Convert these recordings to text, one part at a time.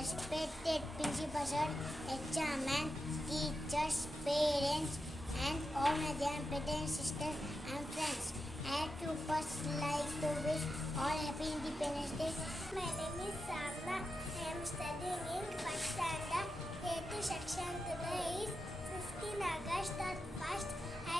respected principal sir, chairman, teachers, parents, and all my dear sisters and friends. I too first like to wish all happy Independence Day. My name is Samna. I am studying in first standard, 8th section. Today is 15 August the 1st.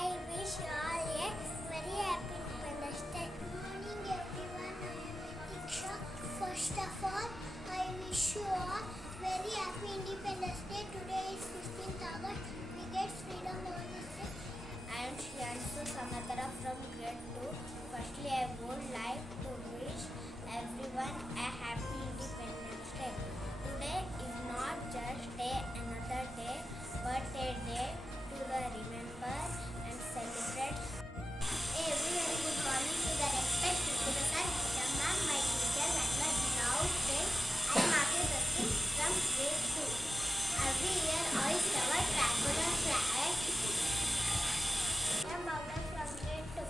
I wish you all a very happy Independence Day. Good morning everyone. I am Diksha. First of all, I wish you all very happy Independence Day. Today is 15th August. We get freedom on this day. I am Shriyanshu Samatara from grade 2. Firstly, I would like to wish everyone a happy Independence Day. Today is not just another day, but a day to remember and celebrate. A very good morning to the respected professor, the ma'am, my teachers, and my beloved friends. I am Akhil Baskin from grade 2. Every year, I cover triangular flag. I am Bhavna from grade 2.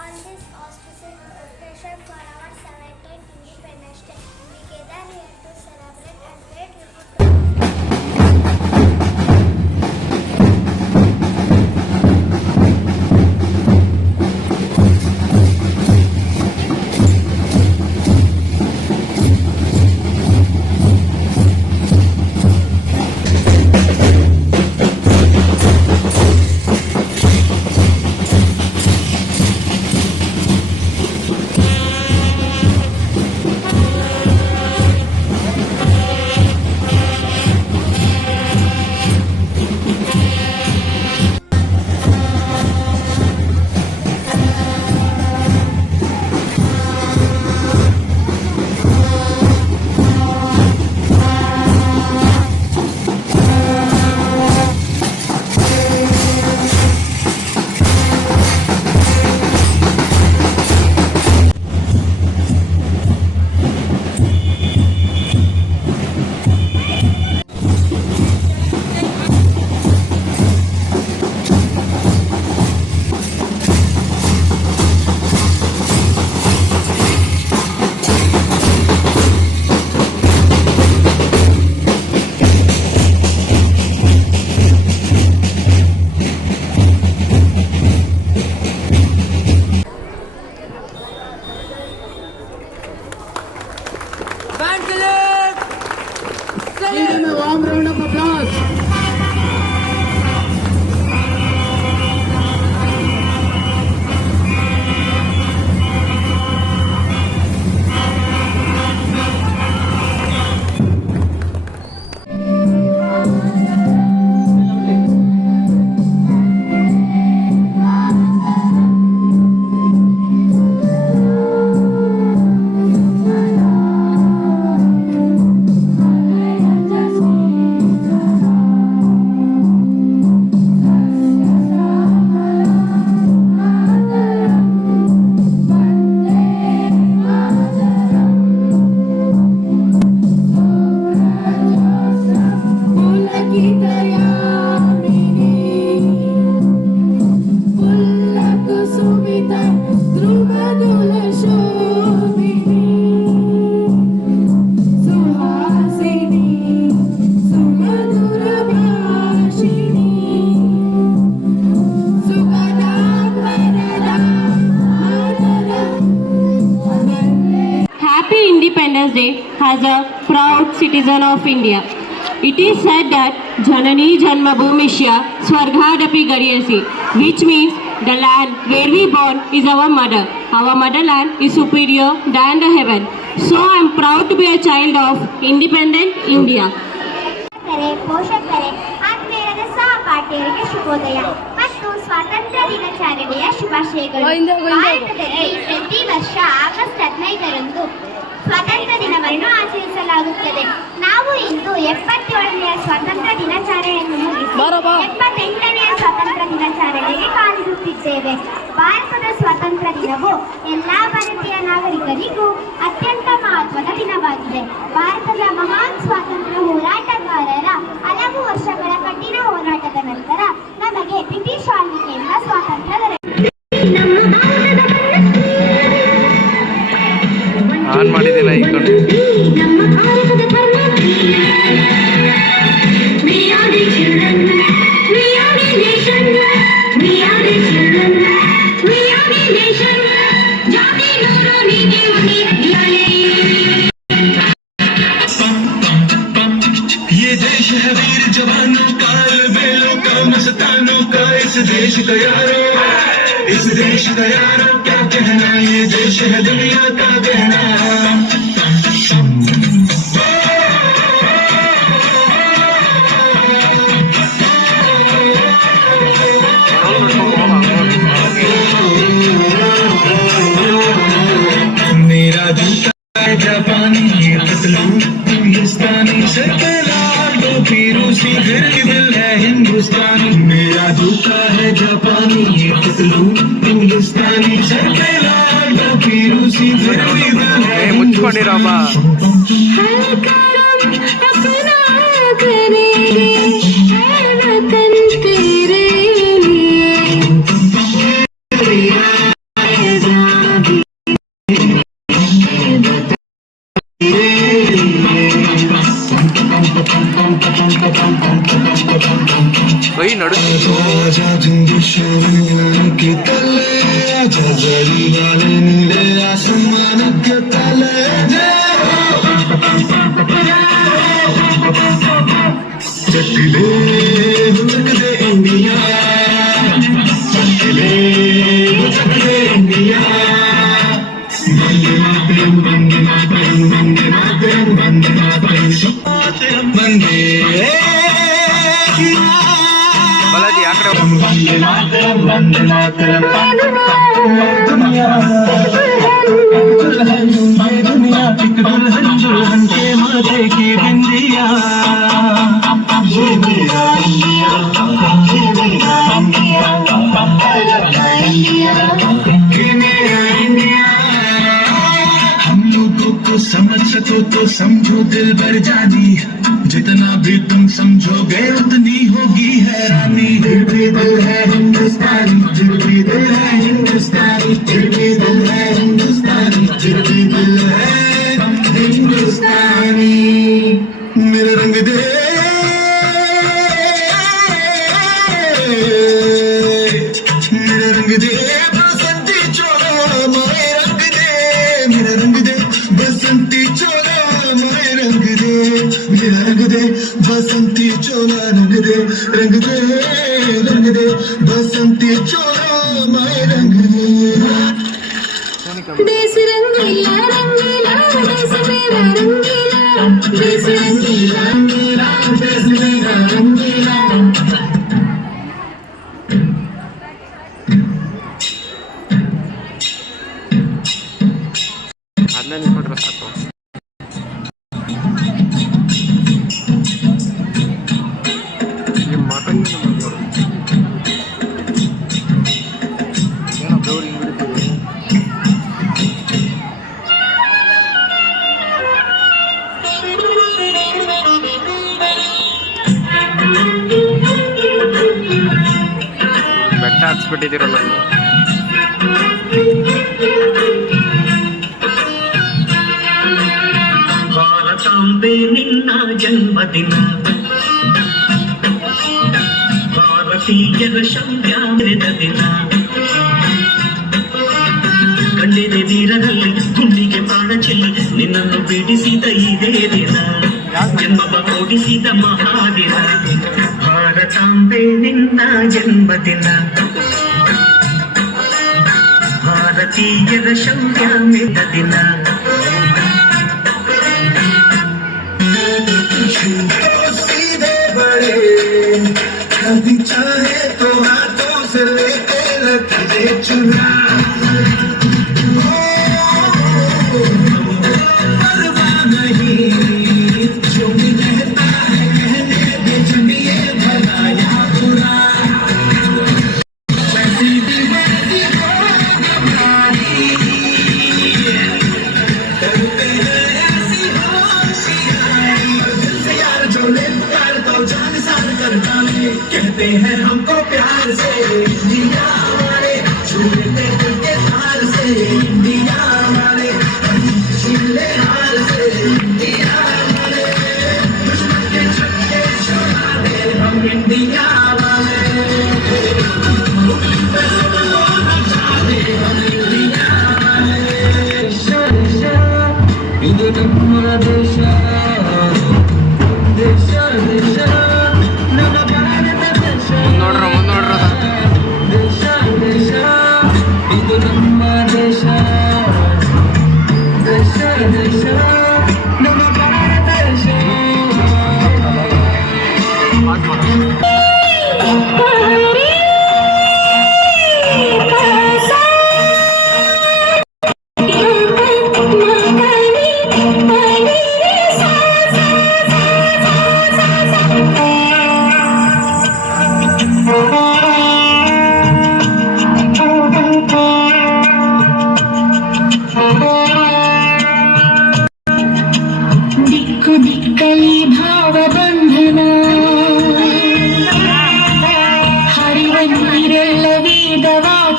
On this auspicious occasion for our 17th Independence Day, we gather here to celebrate and pay tribute to Give them a warm round of applause. Independence Day as a proud citizen of India. It is said that Janani Janmabhumishya Swarghadapi Gariyasi, which means the land where we born is our mother. Our motherland is superior than the heaven. So I am proud to be a child of independent India. ಪೋಷಕರೇ ಆತ್ಮೀಯರಾದ ಸಹಪಾಠಿಯರಿಗೆ ಶುಭೋದಯ ಮತ್ತು ಸ್ವಾತಂತ್ರ್ಯ ದಿನಾಚರಣೆಯ ಶುಭಾಶಯಗಳು. ಭಾರತದಲ್ಲಿ ಪ್ರತಿ ವರ್ಷ August 15ರಂದು ಸ್ವಾತಂತ್ರ್ಯ ದಿನವನ್ನು ಆಚರಿಸಲಾಗುತ್ತದೆ. ನಾವು ಇಂದು 77ನೆಯ ಸ್ವಾತಂತ್ರ್ಯ ದಿನಾಚರಣೆಯನ್ನು ಮುಗಿಸಿ 78ನೆಯ ಸ್ವಾತಂತ್ರ್ಯ ದಿನಾಚರಣೆಗೆ ಕಾಲಿಡುತ್ತಿದ್ದೇವೆ. ಭಾರತದ ಸ್ವಾತಂತ್ರ್ಯ ದಿನವು ಎಲ್ಲ ಭಾರತೀಯ ನಾಗರಿಕರಿಗೂ ಅತ್ಯಂತ ಮಹತ್ವದ ದಿನವಾಗಿದೆ. ಭಾರತದ ಮಹಾನ್ ಸ್ವಾತಂತ್ರ್ಯ ಹೋರಾಟಗಾರರ ಹಲವು ವರ್ಷಗಳ ಕಠಿಣ ಹೋರಾಟದ ನಂತರ ನಮಗೆ ಬ್ರಿಟಿಷ್ ಆಳ್ವಿಕೆಯಿಂದ ಸ್ವಾತಂತ್ರ್ಯ ದೊರೆತಿದೆ. ಆನ್ ಮಾಡಿದಿಲ್ಲ ಈ ಕಡೆ इस देश का यारों क्या कहना, ये देश है दुनिया का कहना। मेरा जूता है जापानी, ये पतलून हिंदुस्तानी, सर पे लाल टोपी रूसी, फिर भी दिल है हिंदुस्तानी। मेरा जूता है जापानी, ये पतलून हिंदुस्तानी, सर पे लाल टोपी रूसी, फिर भी दिल है आजाद हिंदुस्तान के तले, आजा जरी वाले नीले आसमान के तले। चकले चकले इंडिया, चकले चकले इंडिया। वंदे मातरम, वंदे मातरम, वंदे मातरम, वंदे मातरम, वंदे वंदे मातरम, वंदे मातरम। दुनिया दुल्हन, ये दुनिया एक दुल्हन, दुल्हन के माथे की बिंदिया। ये मेरा इंडिया, ये मेरा इंडिया, ये मेरा इंडिया। हम लोगों को समझ सको तो समझो दिल भर जानी, जितना भी तुम समझोगे उतनी होगी हैरानी। दिल भी दिल है हिंदुस्तानी, दिल भी दिल है हिंदुस्तानी, दिल भी दिल है हिंदुस्तानी, दिल भी दिल है हिंदुस्तानी। मेरा रंग दे, मेरा रंग दे बसंती चोला, मोए रंग दे, मेरा रंग दे बसंती चोला, मोए रंग दे, मेरा रंग दे बसंती चोला, रंग दे, रंग दे, रंग दे बसंती चोला, मोए रंग दे। देश रंगीला रंगीला, देश मेरा रंगीला, देश रंगीला रंगीला, देश मेरा रंगीला। ಬೆಟ್ಟ ಹಚ್ಬಿಟ್ಟಿದ್ದೀರಲ್ಲ ನೀವು. ಭಾರತಾಂಬೆ ನಿನ್ನ ಜನ್ಮದಿನ, ಭಾರತೀಯರ ಶೌರ್ಯ ಮೆರೆದ ದಿನ, ಕಂಡಿದೆ ವೀರರಲ್ಲಿ ಗುಂಡಿಗೆ ಪ್ರಾಣ ಚೆಲ್ಲಿ ನಿನ್ನನ್ನು ಪೀಡಿಸಿದ ಇದೇ ದಿನ, ಜನ್ಮವ ಓಡಿಸಿದ ಮಹಾದಿನ. ಭಾರತಾಂಬೆ ನಿನ್ನ ಜನ್ಮದಿನ, ಭಾರತೀಯರ ಶೌರ್ಯ ಮೆರೆದ ದಿನ. सीधे बड़े, कभी चाहे तो हाथों से लेके लकीरें चुरा। परवाह नहीं जो भी कहता है कहने दे, चलिए भला या बुरा। वैसी भी वैसी हो हमारी, करते हैं ऐसी होशियारी। दिल से यार जो ले पुकार तो जान सार कर डाले, कहते हैं हमको प्यार से दिया हमारे, छू लेते दिल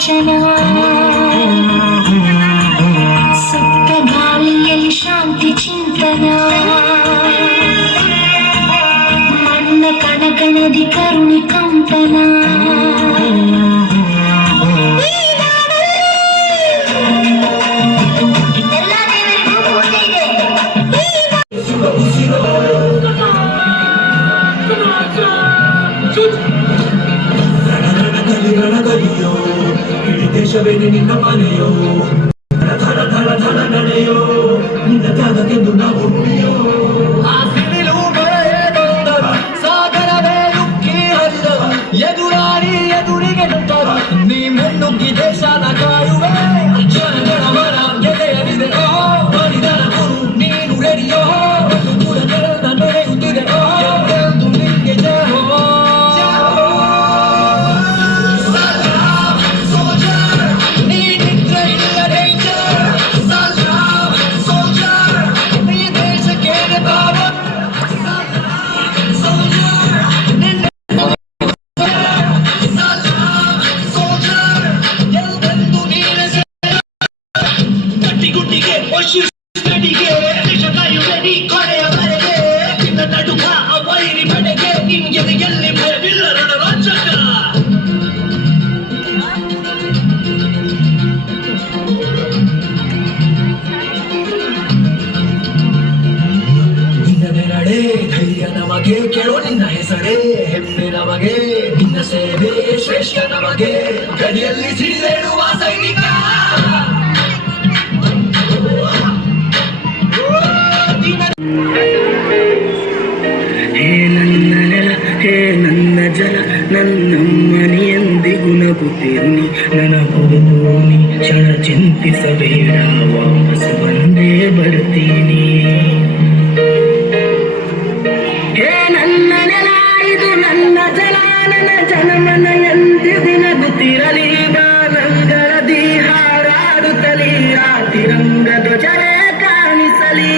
ವಿಮೋಚನ ಸುತ್ತ ಗಾಳಿಯಲ್ಲಿ ಶಾಂತಿ ಚಿಂತನ ಮಣ್ಣ ಕಣಕಣದಿ ಕರುಣಿ ಕಂಪನ ಇಡೀ ದೇಶವೇ ನಿನ್ನ ಮನೆಯೋ ಧಡ ಧಡ ಧಡ ನಡೆಯೋ ನಿನ್ನ ತ್ಯಾಗಕ್ಕೆಂದು ನಾವು ನುಡಿಯೋ ಸಾಗರವೇ ಉಕ್ಕಿ ಹರಿದರು ಎದುರಾಳಿ ಎದುರಿಗೆ ನಿಂತರು ನೀ ಮುನ್ನುಗ್ಗಿ ದೇಶದ ಕಾಯುವೆ ಜನಗಳ ಮನ ಗೆದೆಯಲಿದೆ ಬಲಿದರ ಗುರು ನೀನು ರೆಡಿಯೋ ಕೂಡ ನಡೆಯುತ್ತಿದೆ ಎಂದು ನಿಂಗೆ ಜಯ ಧೈರ್ಯ ನಮಗೆ ಕೇಳೋ ನಿನ್ನ ಹೆಸರೇ ಹೆಮ್ಮೆ ನಮಗೆ ನಿನ್ನ ಸೇವೆ ಶ್ರೇಷ್ಠ ನಮಗೆ ಗಡಿಯಲ್ಲಿ ಸಿಡಿದೇಳುವ ಸೈನಿಕ ಹೇ ನನ್ನ ನೆಲ ಹೇ ನನ್ನ ಜಲ ನನ್ನಮ್ಮನಿ ಎಂದಿಗೂ ನಗುತ್ತಿರುನಿ ನನ್ನ ಹೊರತೋನಿ ಕ್ಷಣ ಚಿಂತಿಸಬೇಡ ವಾಪಸ್ ಬಂದೇ ಬರ್ತೀನಿ ಹೇ ನನ್ನ ನೆಲ ಇದು ನನ್ನ ಜಲ ನನ್ನ ಜನಮನ ಎಂದಿಗೂ ನಗುತ್ತಿರಲಿ ಗಾನಂಗಳದಿ ಹಾರಾಡುತ್ತಲಿ ಆ ತಿರಂಗ ಧ್ವಜವೇ ಕಾಣಿಸಲಿ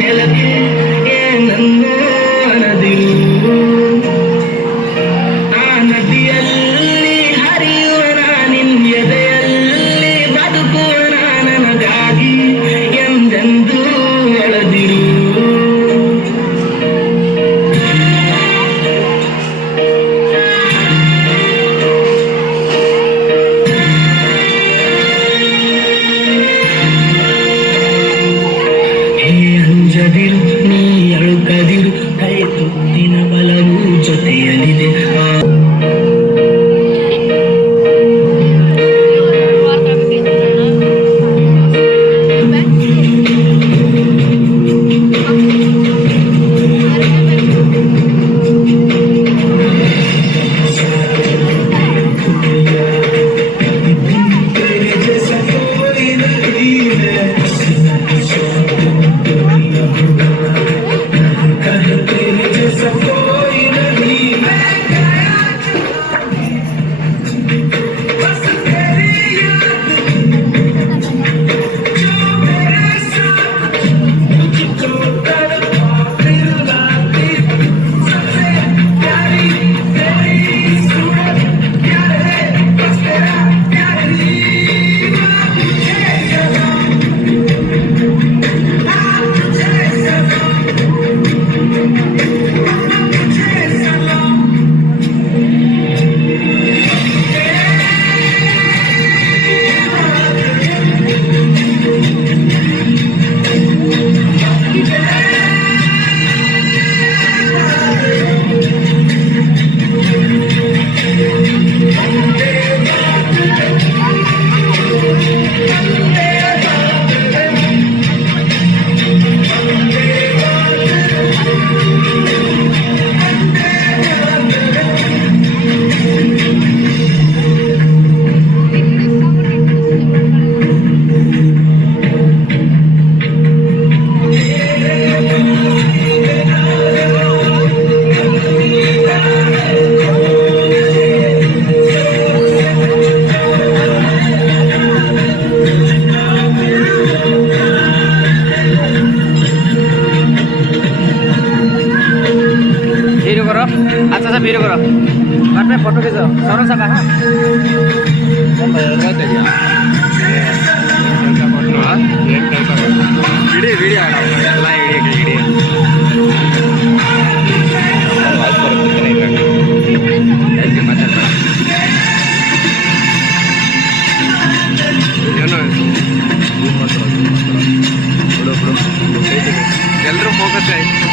ನೆಲಕ್ಕೆ ಏನನ್ನೋ ಅನದಿರು करो, अच्छा सा वीडियो करो, बाद में फोटो खींचो, सौरभ सा कहा वीडियो वीडियो ಎಲ್ಲರೂ ಫೋಕಸ್ ಆಯ್ತು.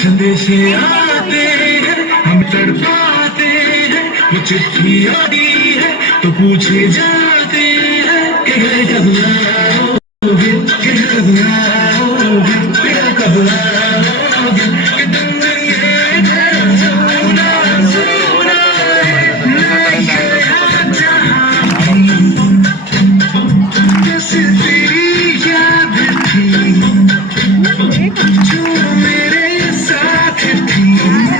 संदेशे आते हैं, हम तड़पाते हैं, वो चिट्ठी आती है तो पूछे जाते हैं कि घर कब आओगे, कि कब आओगे, फिर कब आओगे, कि तुम ये घर सुना सुना है, जैसे तेरी याद थी जो मेरे साथ थी।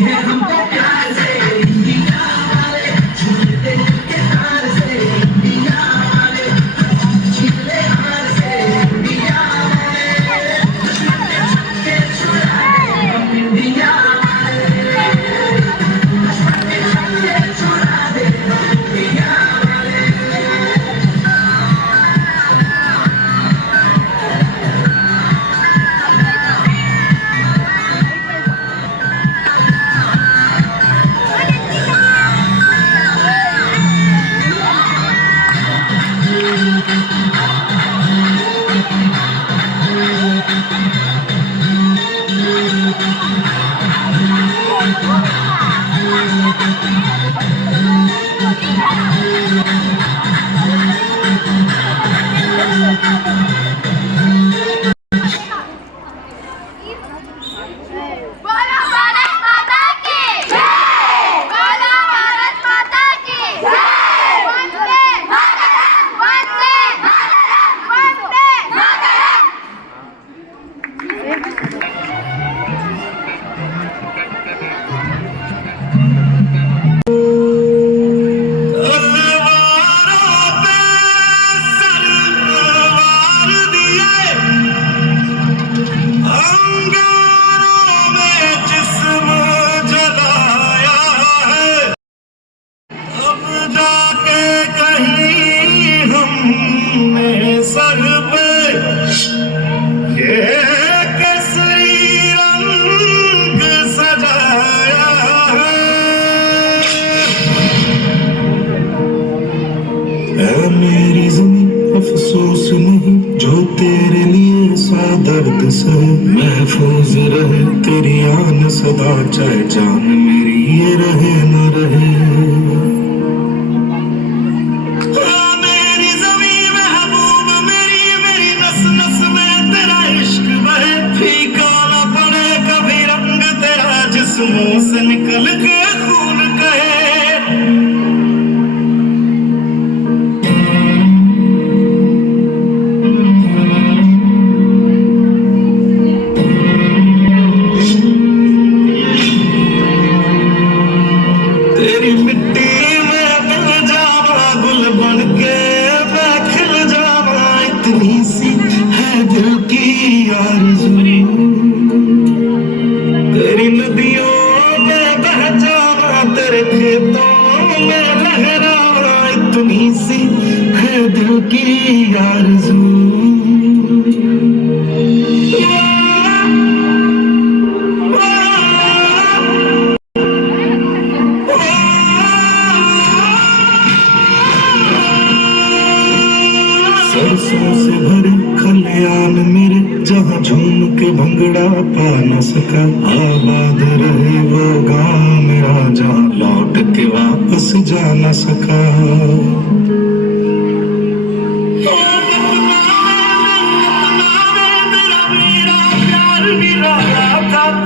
हैं हमको प्यार से इंडिया वाले, झूलते के हार से इंडिया वाले, झूले हार से इंडिया वाले, के छुड़ा दे हम इंडिया वाले, के छुड़ा दे हम इंडिया वाले। बोलो भारत माता की जय, बोलो भारत माता की जय, वंदे मातरम, वंदे मातरम, वंदे मातरम। मेरी ज़मीं अफसोस नहीं जो तेरे लिए सौ दर्द सहे, महफूज रहे तेरी आन सदा, चाहे जान मेरी ये रहे न रहे। मेरी ज़मीं महबूब मेरी, मेरी नस नस में तेरा इश्क बहे, फीका न पड़े कभी रंग तेरा, जिस्मों से निकल के खून कहे। तेरी मिट्टी में मिल जावा गुल बन के मैं खिल जावा, इतनी सी है दिल की आरज़ू। तेरी नदियों में बह जावा, तेरे खेतों में लहरावा, इतनी सी है दिल की आरज़ू। सरसों से भरे खलियान मेरे, जहाँ झूम के भंगड़ा पा न सका, आबाद रहे वो गाँव मेरा, जहाँ लौट के वापस जा न सका।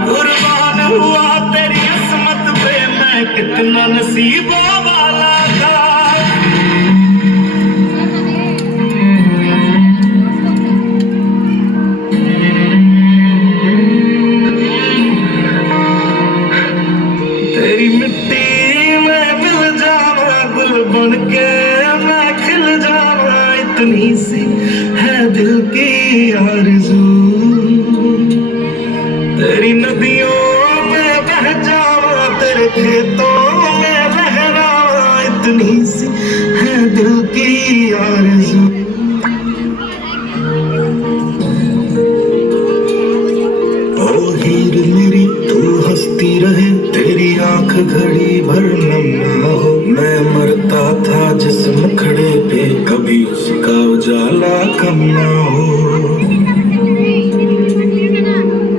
कुर्बान हुआ तेरी किस्मत पे मैं, कितना नसीबों वाला था। तेरी मिट्टी में मिल जावा गुल बन के मैं खिल जावा, इतनी सी है दिल की आरज़ू। तेरी नदियों में बह जावा, तेरे खेतों में लहरावा, इतनी सी है दिल की आरज़ू। ओ हीर मेरी तू हंसती रहे, तेरी आंख घड़ी भर नम ना हो, मैं मरता था जिस मुखड़े पे, कभी उसका उजाला कम ना हो।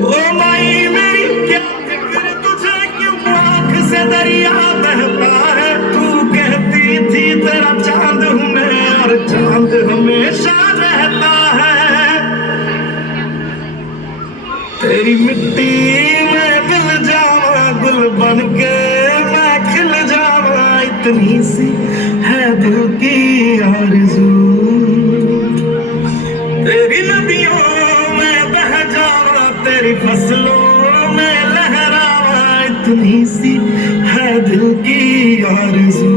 ओ माई मेरी क्या फिक्र तुझे, क्यों आंख से दरिया बहता है, तू कहती थी तेरा चांद हूँ मैं, और चांद हमेशा रहता है। तेरी मिट्टी में मिल जावा गुल बन के मैं खिल जावा, इतनी सी है दिल की आरज़ू। तेरी नदियों में बह जावा, तेरी फसलों में लहरावा, इतनी सी है दिल की आरज़ू।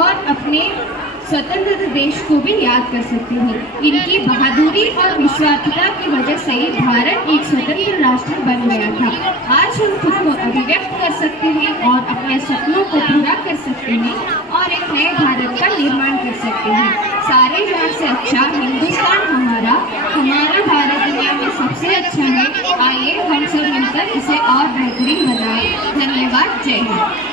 और अपने स्वतंत्र देश को भी याद कर सकते हैं। इनकी बहादुरी और निस्वार्थता की वजह से भारत एक स्वतंत्र राष्ट्र बन गया था। आज हम खुद को अभिव्यक्त कर सकते हैं और अपने सपनों को पूरा कर सकते हैं और एक नए भारत का निर्माण कर सकते हैं। सारे जहां से अच्छा हिंदुस्तान हमारा भारत दुनिया में सबसे अच्छा है। आइए हम सब मिलकर इसे और बेहतरीन बनाएं। धन्यवाद। जय Hind.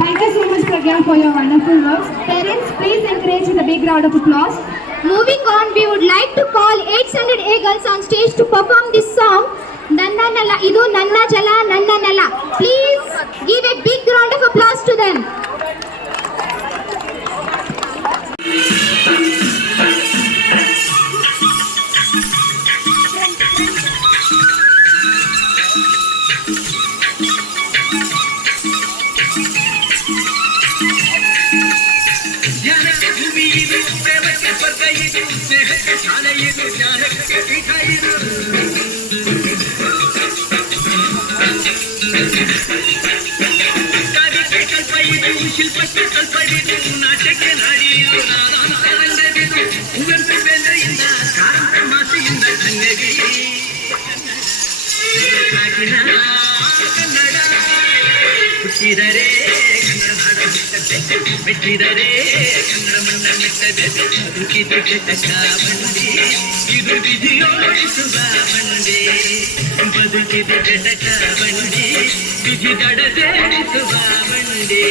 Thank you so much, Pragya, for your wonderful words. Parents, please encourage with a big round of applause. Moving on, we would like to call 800 A girls on stage to perform this song, Nanna Nala. Idu Nanna Jala, Nanna Nala. Please give a big round of applause to them. ಹುಟ್ಟಿದರೆ ಕನ್ನಡ ನಾಡ ಬಿಟ್ಟದೆ ಮೆಟ್ಟಿದರೆ ಕನ್ನಡ ಮಣ್ಣ ಮೆಟ್ಟದೆ ಬದುಕಿದ ಜಟಕ ಬಂಡಿ ಇದು ವಿಧಿಯೋಡಿಸುವ ಬಂಡಿ ಬದುಕಿದ ಜಟಕ ಬಂಡಿ ವಿಧಿ ದಡದೇಡಿಸುವ ಬಂಡಿ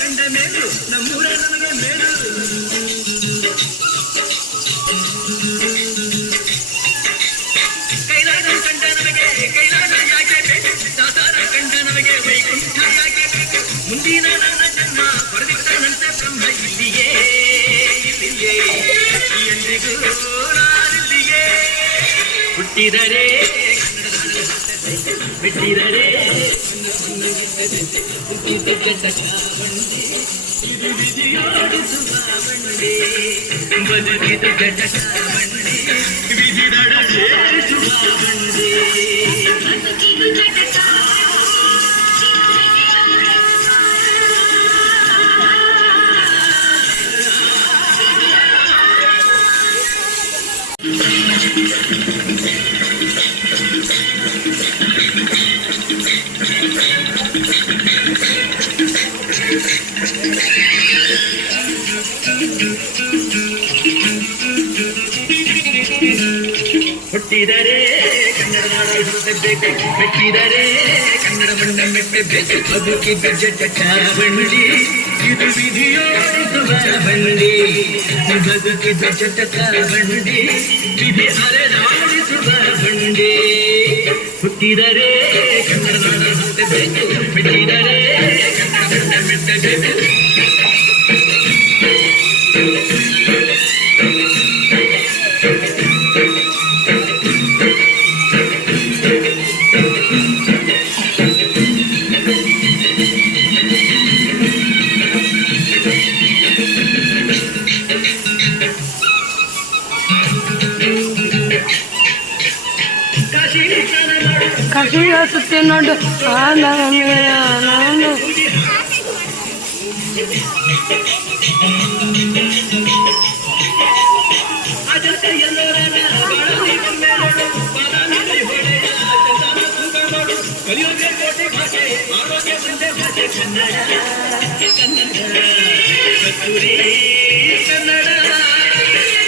ಕಂಡ ಮೇಲು ನಮ್ಮೂರ ನಮಗೆ ಮೇಲು ಕೈಲಾಸ ಕಂಡ ನಮಗೆ ಕೈಲಾಸ ಯಾಕೆ ಬೇಕು ದಾಸಾರ ಕಂಡ ನಮಗೆ ವೈಕುಂಠ ಯಾಕೆ ಬೇಕು ಮುಂದಿನ ನನ್ನ ಜನ್ಮ ಪಡೆದಿಟ್ಟನಂತೆ ಬ್ರಹ್ಮ ಇಲ್ಲಿಯೇ ಇಲ್ಲಿಯೇ ಎಂದಿಗೂ ನಾನಿಲ್ಲಿಯೇ ಹುಟ್ಟಿದರೆ ಬಿಟ್ಟಿದರೆ ಇದು ವಿಧಿಯೋಡಿಸುವ ಬಂಡಿ ಬದುಕಿದ ಜಟಕ ಬಂಡಿ ವಿಧಿ ದಡದೇರಿಸುವ ಬಂಡಿ ಬದುಕಿದ ಜಟಕ ಹುಟ್ಟಿದರೆ ಕನ್ನಡ ನಾಡ ಹುಟ್ಟಬೇಕು ಮೆಟ್ಟಿದರೆ ಕನ್ನಡ ಮಣ್ಣ ಮೆಟ್ಟಬೇಕು ಬದುಕಿದ ಜಟಕ ಬಂಡಿ ಇದು ವಿಧಿಯೋಡಿಸುವ ಬಂಡಿ ಬದುಕಿದ ಜಟಕ ಬಂಡಿ ವಿಧಿ ಅರೆದಾಡಿಸುವ ಬಂಡಿ ಹುಟ್ಟಿದರೆ ಕನ್ನಡ ನಾಡ ಹುಟ್ಟಬೇಕು ಮೆಟ್ಟಿದರೆ ಕನ್ನಡ ಮಣ್ಣ ಮೆಟ್ಟಬೇಕು ಸುತ್ತೆ ನೋಡು ನಾನು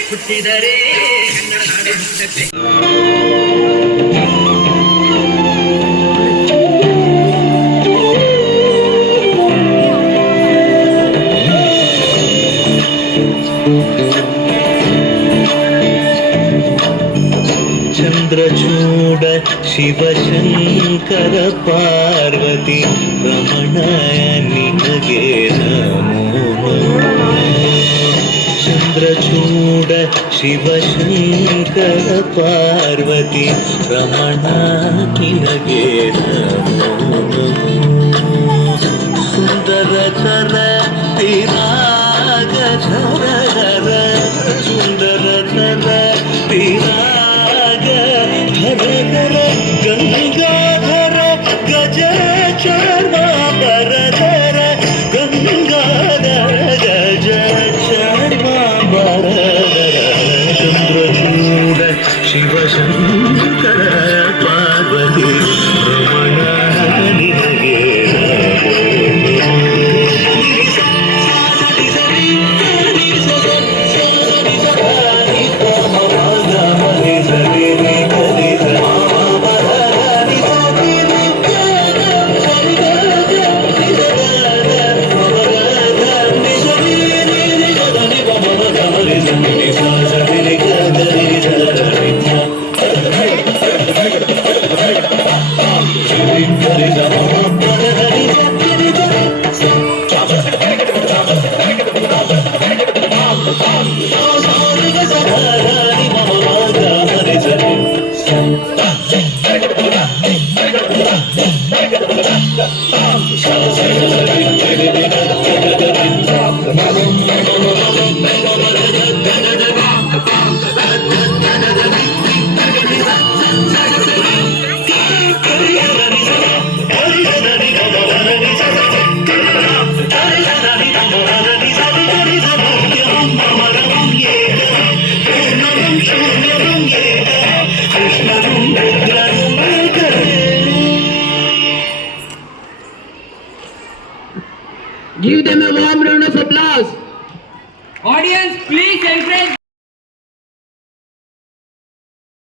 ಹುಟ್ಟಿದರೆ ಕನ್ನಡ ಚಂದ್ರಚೂಡ ಶಿವಶಂಕರ ಪಾರ್ವತಿ ರಮಣ ನಿನಗೆ ನಮೋ ಚಂದ್ರಚೂಡ ಶಿವಶಂಕರ ಪಾರ್ವತಿ ರಮಣ ನಿನಗೆ ನಮೋ ಸುಂದರ ಚರ ತಿರಾಗ ಧರ ಸುಂದರ ಚರ ತಿರಾಗ ಧರ ಗಂಗಾಧರ ಗಜ ಚರ್ಮಾಂಬರಧರ ಗಂಗಾಧರ ಗಜ ಚರ್ಮಾಂಬರಧರ ಚಂದ್ರಚೂಡ ಶಿವಶಂಕರ ಪಾರ್ವತಿ ರಮಣ ನಿನಗೆ Give them a warm round of applause. Audience, please encourage